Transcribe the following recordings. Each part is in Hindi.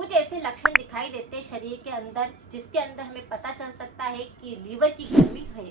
कुछ ऐसे लक्षण दिखाई देते हैं शरीर के अंदर जिसके अंदर हमें पता चल सकता है कि लीवर की गर्मी है।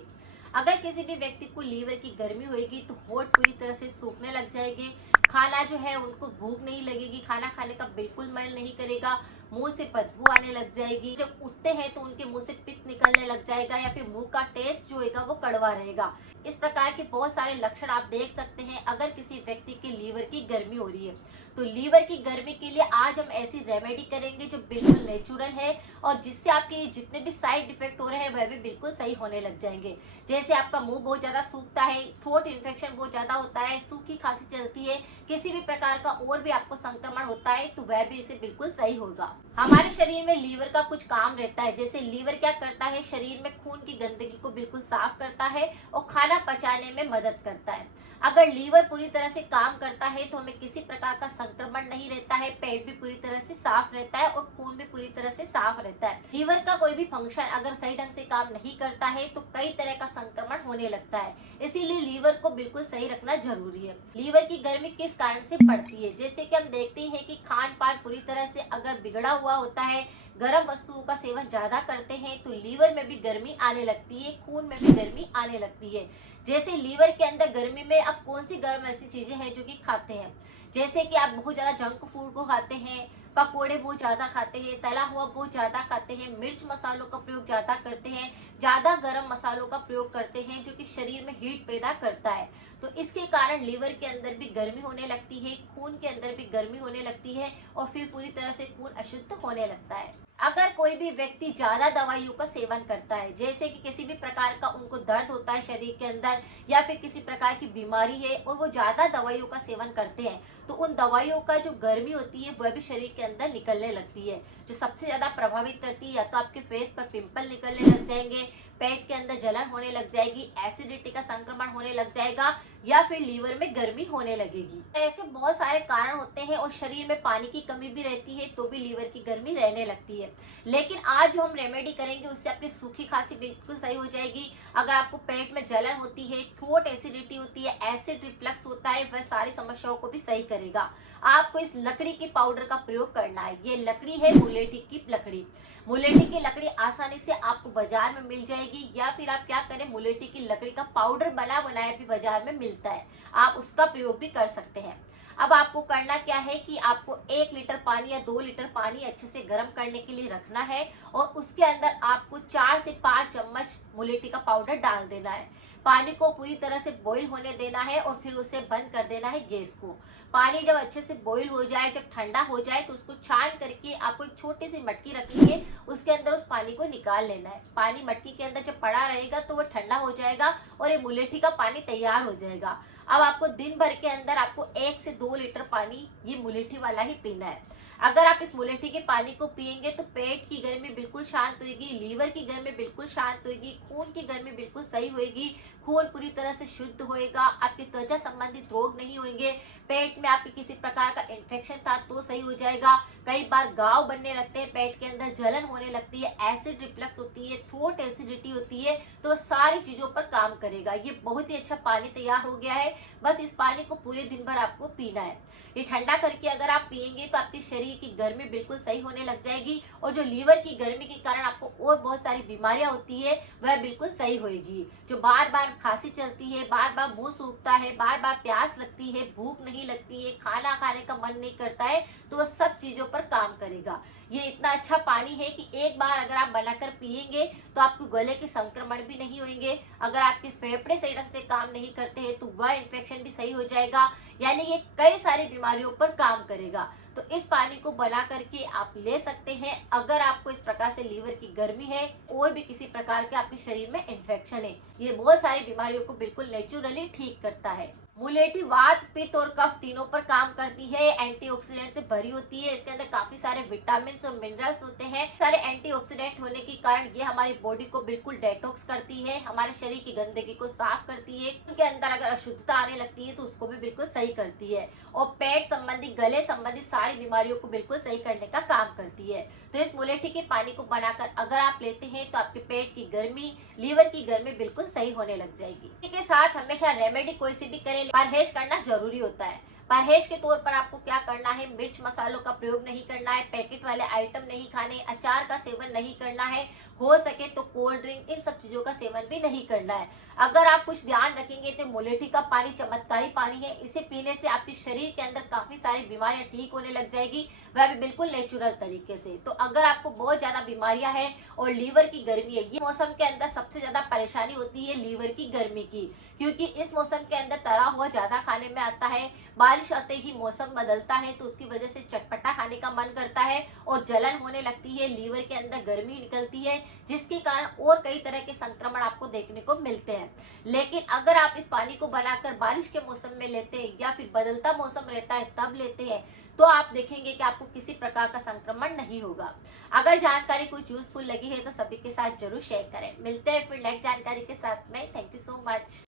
अगर किसी भी व्यक्ति को लीवर की गर्मी होगी तो होठ पूरी तरह से सूखने लग जाएंगे, खाना जो है उनको भूख नहीं लगेगी, खाना खाने का बिल्कुल मन नहीं करेगा, मुंह से बदबू आने लग जाएगी, जब उठते हैं तो उनके मुंह से पित्त निकलने लग जाएगा या फिर मुंह का टेस्ट जो होगा वो कड़वा रहेगा। इस प्रकार के बहुत सारे लक्षण आप देख सकते हैं अगर किसी व्यक्ति के लीवर की गर्मी हो रही है। तो लीवर की गर्मी के लिए आज हम ऐसी रेमेडी करेंगे जो बिल्कुल नेचुरल है और जिससे आपके जितने भी साइड इफेक्ट हो रहे हैं वह भी बिल्कुल सही होने लग जाएंगे। जैसे आपका मुंह बहुत ज्यादा सूखता है, थ्रोट इन्फेक्शन बहुत ज्यादा होता है, सूखी खांसी चलती है, किसी भी प्रकार का और भी आपको संक्रमण होता है तो वह भी इसे बिल्कुल सही होगा। हमारे शरीर में लीवर का कुछ काम रहता है। जैसे लीवर क्या करता है, शरीर में खून की गंदगी को बिल्कुल साफ करता है और खाना पचाने में मदद करता है। अगर लीवर पूरी तरह से काम करता है तो हमें किसी प्रकार का संक्रमण नहीं रहता है, पेट भी पूरी तरह से साफ रहता है और खून भी पूरी तरह से साफ रहता है। लीवर का कोई भी फंक्शन अगर सही ढंग से काम नहीं करता है तो कई तरह का संक्रमण होने लगता है, इसीलिए लीवर को बिल्कुल सही रखना जरूरी है। लीवर की गर्मी किस कारण से पड़ती है, जैसे कि हम देखते हैं कि खान पान पूरी तरह से अगर बिगड़ा हुआ होता है, गर्म वस्तुओं का सेवन ज्यादा करते हैं तो लीवर में भी गर्मी आने लगती है, खून में भी गर्मी आने लगती है। जैसे लीवर के अंदर गर्मी में अब कौन सी गर्म ऐसी चीजें हैं जो कि खाते हैं, जैसे कि आप बहुत ज्यादा जंक फूड को खाते हैं, पकोड़े बहुत ज्यादा खाते हैं, तला हुआ बहुत ज्यादा खाते हैं, मिर्च मसालों का प्रयोग ज्यादा करते हैं, ज्यादा गर्म मसालों का प्रयोग करते हैं जो कि शरीर में हीट पैदा करता है। तो इसके कारण लीवर के अंदर भी गर्मी होने लगती है, खून के अंदर भी गर्मी होने लगती है और फिर पूरी तरह से खून अशुद्ध होने लगता है। अगर कोई भी व्यक्ति ज्यादा दवाइयों का सेवन करता है, जैसे कि किसी भी प्रकार का उनको दर्द होता है शरीर के अंदर या फिर किसी प्रकार की बीमारी है और वो ज्यादा दवाइयों का सेवन करते हैं, तो उन दवाइयों का जो गर्मी होती है वह भी शरीर के अंदर निकलने लगती है, जो सबसे ज्यादा प्रभावित करती है। या तो आपके फेस पर पिंपल निकलने लग जाएंगे, पेट के अंदर जलन होने लग जाएगी, एसिडिटी का संक्रमण होने लग जाएगा या फिर लीवर में गर्मी होने लगेगी। ऐसे बहुत सारे कारण होते हैं और शरीर में पानी की कमी भी रहती है तो भी लीवर की गर्मी रहने लगती है। लेकिन आज जो हम रेमेडी करेंगे उससे आपकी सूखी खांसी बिल्कुल सही हो जाएगी। अगर आपको पेट में जलन होती है, थ्रोट एसिडिटी होती है, एसिड रिफ्लक्स होता है, वह सारी समस्याओं को भी सही करेगा। आपको इस लकड़ी के पाउडर का प्रयोग करना है। ये लकड़ी है मुलेठी की लकड़ी। मुलेठी की लकड़ी आसानी से आपको बाजार में मिल जाएगी या फिर आप क्या करें, मुलेठी की लकड़ी का पाउडर बना बनाया भी बाजार में मिलता है, आप उसका प्रयोग भी कर सकते हैं। अब आपको करना क्या है कि आपको 1 लीटर पानी या 2 लीटर पानी अच्छे से गर्म करने के लिए रखना है और उसके अंदर आपको 4 से 5 चम्मच मुलेठी का पाउडर डाल देना है। पानी को पूरी तरह से बॉईल होने देना है और फिर उसे बंद कर देना है गैस को। पानी जब अच्छे से बॉईल हो जाए, जब ठंडा हो जाए तो उसको छान करके आपको एक छोटी सी मटकी रखनी है, उसके अंदर उस पानी को निकाल लेना है। पानी मटकी के अंदर जब पड़ा रहेगा तो वो ठंडा हो जाएगा और ये मुलेठी का पानी तैयार हो जाएगा। अब आपको दिन भर के अंदर आपको 1 से 2 लीटर पानी ये मुलेठी वाला ही पीना है। अगर आप इस मुलेठी के पानी को पिएंगे तो पेट की गर्मी बिल्कुल शांत होगी, लीवर की गर्मी बिल्कुल शांत होगी, खून की गर्मी बिल्कुल सही होगी, खून पूरी तरह से शुद्ध होएगा, आपकी त्वचा संबंधित रोग नहीं होंगे, पेट में आपके किसी प्रकार का इन्फेक्शन था तो सही हो जाएगा। कई बार घाव बनने लगते हैं, पेट के अंदर जलन होने लगती है, एसिड रिफ्लक्स होती है, थ्रोट एसिडिटी होती है, तो सारी चीजों पर काम करेगा। ये बहुत ही अच्छा पानी तैयार हो गया है। बस इस पानी को पूरे दिन भर आपको पीना है। ये ठंडा करके अगर आप पिएंगे तो आपके शरीर की गर्मी बिल्कुल सही होने लग जाएगी और जो लीवर की गर्मी के कारण आपको और बहुत सारी बीमारियां होती है वह बिल्कुल सही होगी। जो बार बार खांसी चलती है, बार बार मुंह सूखता है, बार बार प्यास लगती है, भूख नहीं लगती है, खाना खाने का मन नहीं करता है, तो वह सब चीजों पर काम करेगा। ये इतना अच्छा पानी है कि एक बार अगर आप बनाकर पिएंगे तो आपको गले के संक्रमण भी नहीं होंगे। अगर आपके फेफड़े सही ढंग से काम नहीं करते हैं तो वह इन्फेक्शन भी सही हो जाएगा, यानी ये कई सारी बीमारियों पर काम करेगा। तो इस पानी को बना करके आप ले सकते हैं। अगर आपको इस प्रकार से लीवर की गर्मी है और भी किसी प्रकार के आपके शरीर में इन्फेक्शन है, ये बहुत सारी बीमारियों को बिल्कुल नेचुरली ठीक करता है। मुलेठी वात, पित्त और कफ तीनों पर काम करती है, एंटीऑक्सीडेंट से भरी होती है, इसके अंदर काफी सारे विटामिन और मिनरल्स होते हैं। सारे एंटीऑक्सीडेंट होने के कारण ये हमारी बॉडी को बिल्कुल डेटॉक्स करती है, हमारे शरीर की गंदगी को साफ करती है, उनके अंदर अगर अशुद्धता आने लगती है तो उसको भी बिल्कुल सही करती है और पेट संबंधी, गले संबंधी सारी बीमारियों को बिल्कुल सही करने का काम करती है। तो इस मुलेठी के पानी को बनाकर अगर आप लेते हैं तो आपके पेट की गर्मी, लीवर की गर्मी बिल्कुल सही होने लग जाएगी। इसके साथ हमेशा रेमेडी कोई सी भी करें, परहेज करना जरूरी होता है। परहेज के तौर पर आपको क्या करना है, मिर्च मसालों का प्रयोग नहीं करना है, पैकेट वाले आइटम नहीं खाने, अचार का सेवन नहीं करना है, हो सके तो कोल्ड ड्रिंक इन सब चीजों का सेवन भी नहीं करना है। अगर आप कुछ ध्यान रखेंगे तो मुलेठी का पानी चमत्कारी पानी है, इसे पीने से आपके शरीर के अंदर काफी सारी बीमारियां ठीक होने लग जाएगी, वह भी बिल्कुल नेचुरल तरीके से। तो अगर आपको बहुत ज्यादा बीमारियां हैं और लीवर की गर्मी है, ये मौसम के अंदर सबसे ज्यादा परेशानी होती है लीवर की गर्मी की, क्योंकि इस मौसम के अंदर तला हुआ ज्यादा खाने में आता है। बारिश आते ही मौसम बदलता है तो उसकी वजह से चटपटा खाने का मन करता है और जलन होने लगती है, लीवर के अंदर गर्मी निकलती है, जिसके कारण और कई तरह के संक्रमण आपको देखने को मिलते हैं। लेकिन अगर आप इस पानी को बनाकर बारिश के मौसम में लेते हैं या फिर बदलता मौसम रहता है तब लेते हैं, तो आप देखेंगे कि आपको किसी प्रकार का संक्रमण नहीं होगा। अगर जानकारी कुछ यूजफुल लगी है तो सभी के साथ जरूर शेयर करें। मिलते हैं फिर नेक्स्ट जानकारी के साथ में। Thank you so much.